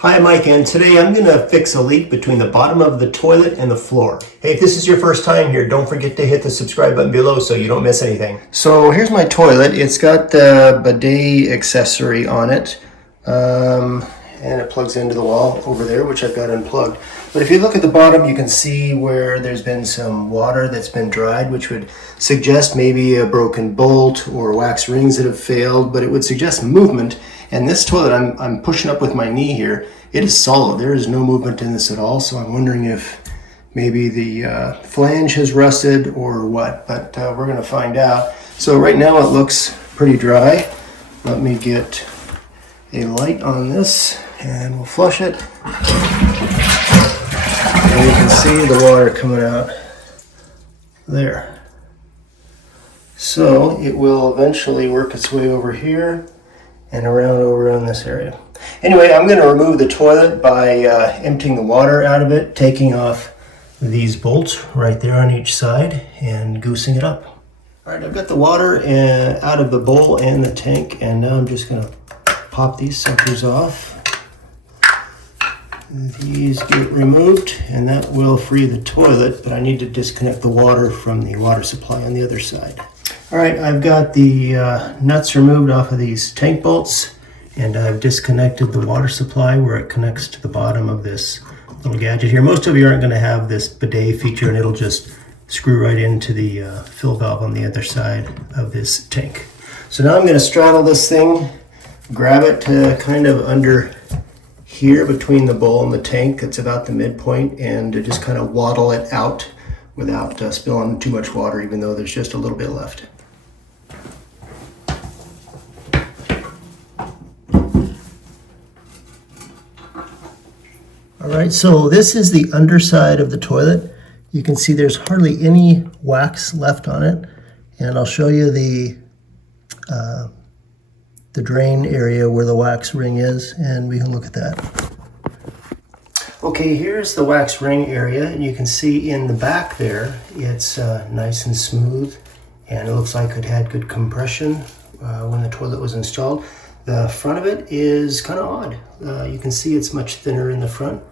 Hi, I'm Mike, and today I'm going to fix a leak between the bottom of the toilet and the floor. Hey, if this is your first time here, don't forget to hit the subscribe button below so you don't miss anything. So here's my toilet. It's got the bidet accessory on it, and it plugs into the wall over there, which I've got unplugged. But if you look at the bottom, you can see where there's been some water that's been dried, which would suggest maybe a broken bolt or wax rings that have failed, but it would suggest movement. And this toilet, I'm pushing up with my knee here. It is solid. There is no movement in this at all. So I'm wondering if maybe the flange has rusted or what, but we're going to find out. So right now it looks pretty dry. Let me get a light on this and we'll flush it. And you can see the water coming out there. So it will eventually work its way over here and over in this area. Anyway, I'm going to remove the toilet by emptying the water out of it, taking off these bolts right there on each side and goosing it up. All right, I've got the water out of the bowl and the tank, and now I'm just going to pop these suckers off. These get removed and that will free the toilet, but I need to disconnect the water from the water supply on the other side. All right, I've got the nuts removed off of these tank bolts, and I've disconnected the water supply where it connects to the bottom of this little gadget here. Most of you aren't going to have this bidet feature, and it'll just screw right into the fill valve on the other side of this tank. So now I'm going to straddle this thing, grab it to kind of under here between the bowl and the tank. It's about the midpoint, and to just kind of waddle it out without spilling too much water, even though there's just a little bit left. All right, so this is the underside of the toilet. You can see there's hardly any wax left on it, and I'll show you the drain area where the wax ring is, and we can look at that. Okay, here's the wax ring area, and you can see in the back there, it's nice and smooth, and it looks like it had good compression when the toilet was installed. The front of it is kind of odd. You can see it's much thinner in the front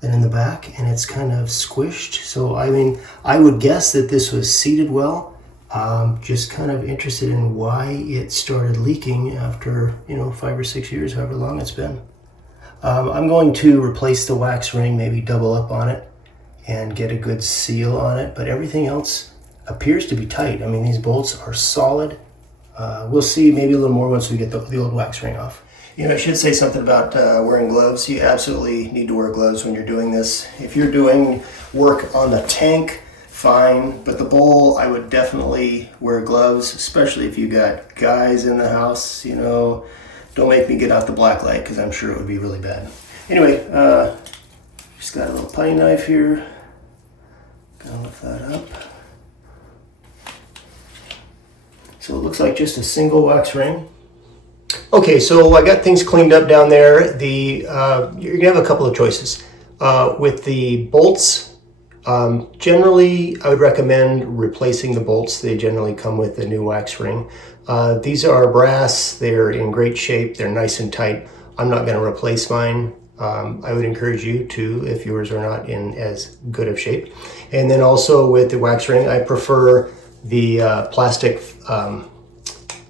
than in the back, and it's kind of squished. So I mean, I would guess that this was seated well. Just kind of interested in why it started leaking after 5 or 6 years, however long it's been. I'm going to replace the wax ring, maybe double up on it and get a good seal on it, but everything else appears to be tight. I mean, these bolts are solid. We'll see maybe a little more once we get the old wax ring off. I should say something about wearing gloves. You absolutely need to wear gloves when you're doing this. If you're doing work on the tank, fine, but the bowl, I would definitely wear gloves, especially if you got guys in the house. Don't make me get out the black light, because I'm sure it would be really bad. Anyway, just got a little putty knife here. Gonna lift that up. So it looks like just a single wax ring. Okay, so I got things cleaned up down there. You're gonna have a couple of choices. With the bolts, generally I would recommend replacing the bolts. They generally come with a new wax ring. These are brass, they're in great shape, they're nice and tight. I'm not gonna replace mine. I would encourage you to, if yours are not in as good of shape. And then also with the wax ring, I prefer the plastic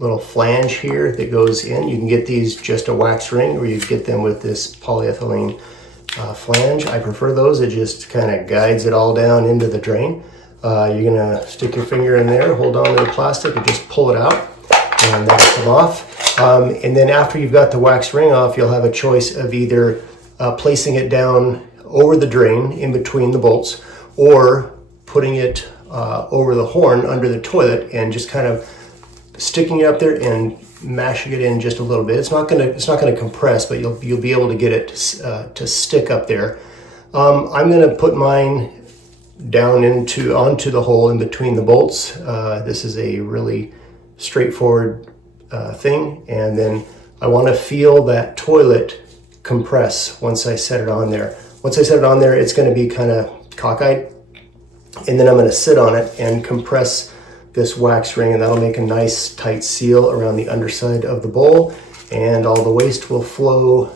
little flange here that goes in. You can get these just a wax ring, or you get them with this polyethylene flange. I prefer those. It just kind of guides it all down into the drain. You're gonna stick your finger in there, hold on to the plastic, and just pull it out, and that'll come off. And then after you've got the wax ring off, you'll have a choice of either placing it down over the drain in between the bolts, or putting it over the horn under the toilet and just kind of sticking it up there and mashing it in just a little bit. It's not gonna compress, but you'll be able to get it to stick up there. I'm gonna put mine down onto the hole in between the bolts. This is a really straightforward thing, and then I want to feel that toilet compress once I set it on there. Once I set it on there, it's going to be kind of cockeyed, and then I'm going to sit on it and compress this wax ring, and that'll make a nice tight seal around the underside of the bowl, and all the waste will flow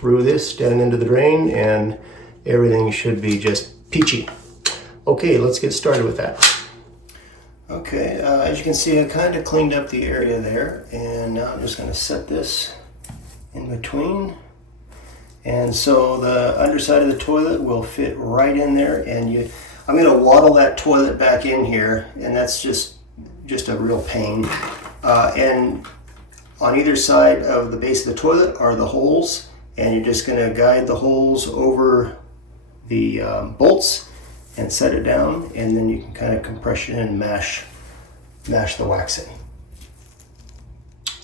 through this down into the drain, and everything should be just peachy. Okay, let's get started with that. Okay, as you can see, I kind of cleaned up the area there, and now I'm just going to set this in between. And so the underside of the toilet will fit right in there, and I'm going to waddle that toilet back in here, and that's just a real pain. And on either side of the base of the toilet are the holes, and you're just going to guide the holes over the bolts and set it down, and then you can kind of compression and mash the wax in.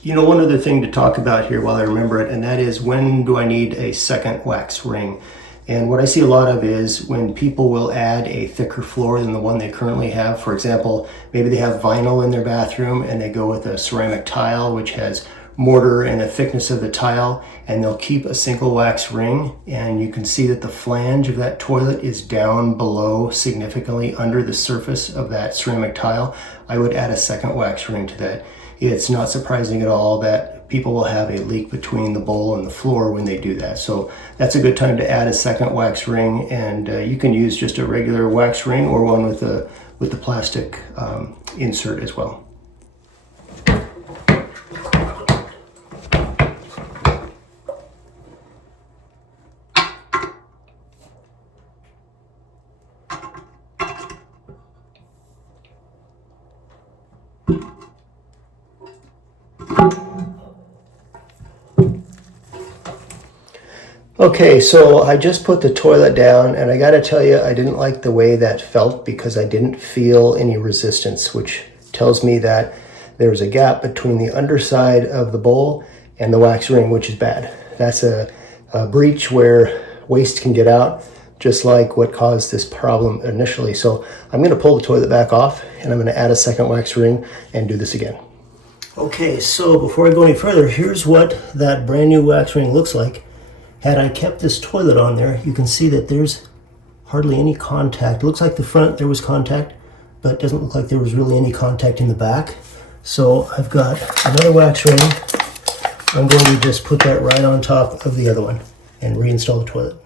You know, one other thing to talk about here while I remember it, and that is, when do I need a second wax ring? And what I see a lot of is when people will add a thicker floor than the one they currently have. For example, maybe they have vinyl in their bathroom and they go with a ceramic tile which has mortar and a thickness of the tile, and they'll keep a single wax ring, and you can see that the flange of that toilet is down below, significantly under the surface of that ceramic tile. I would add a second wax ring to that. It's not surprising at all that people will have a leak between the bowl and the floor when they do that. So that's a good time to add a second wax ring, and you can use just a regular wax ring or one with the plastic insert as well. Okay, so I just put the toilet down, and I gotta tell you, I didn't like the way that felt because I didn't feel any resistance, which tells me that there was a gap between the underside of the bowl and the wax ring, which is bad. That's a breach where waste can get out, just like what caused this problem initially. So I'm gonna pull the toilet back off, and I'm gonna add a second wax ring and do this again. Okay, so before I go any further, here's what that brand new wax ring looks like. Had I kept this toilet on there, you can see that there's hardly any contact. It looks like the front there was contact, but it doesn't look like there was really any contact in the back. So I've got another wax ring. I'm going to just put that right on top of the other one and reinstall the toilet.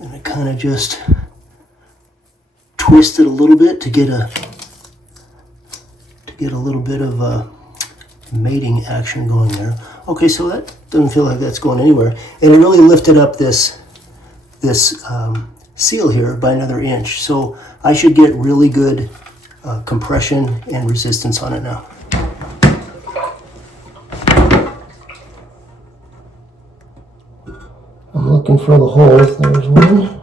And I kind of just twist it a little bit to get a little bit of mating action going there. Okay, so that doesn't feel like that's going anywhere, and it really lifted up this seal here by another inch, so I should get really good compression and resistance on it now. I'm looking for the holes. There's one.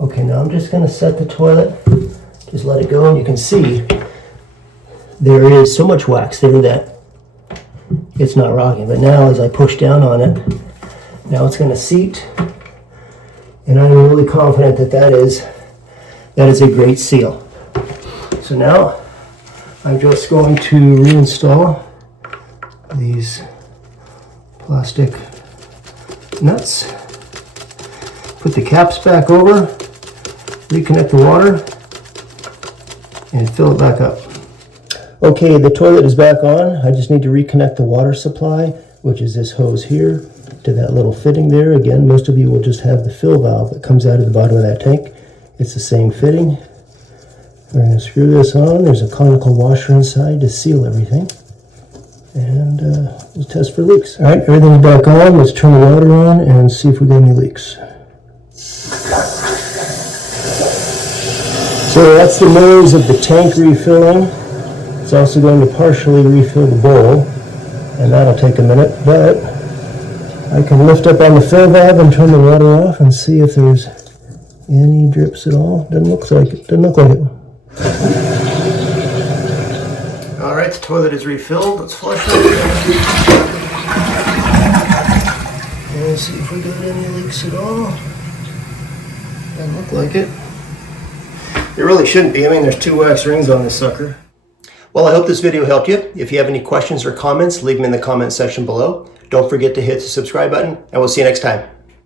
Okay, now I'm just going to set the toilet, just let it go, and you can see there is so much wax there that it's not rocking. But now as I push down on it, now it's going to seat, and I'm really confident that that is a great seal. So now I'm just going to reinstall these plastic nuts, put the caps back over, reconnect the water, and fill it back up. Okay, the toilet is back on. I just need to reconnect the water supply, which is this hose here, to that little fitting there. Again, most of you will just have the fill valve that comes out of the bottom of that tank. It's the same fitting. We're going to screw this on. There's a conical washer inside to seal everything. And we'll test for leaks. All right, everything's back on. Let's turn the water on and see if we get any leaks. So that's the noise of the tank refilling. It's also going to partially refill the bowl, and that'll take a minute, but I can lift up on the fill valve and turn the water off and see if there's any drips at all. Doesn't look like it. All right, the toilet is refilled. Let's flush it. And see if we got any leaks at all. Doesn't look like it. It really shouldn't be. I mean, there's 2 wax rings on this sucker. Well, I hope this video helped you. If you have any questions or comments, leave them in the comment section below. Don't forget to hit the subscribe button, and we'll see you next time.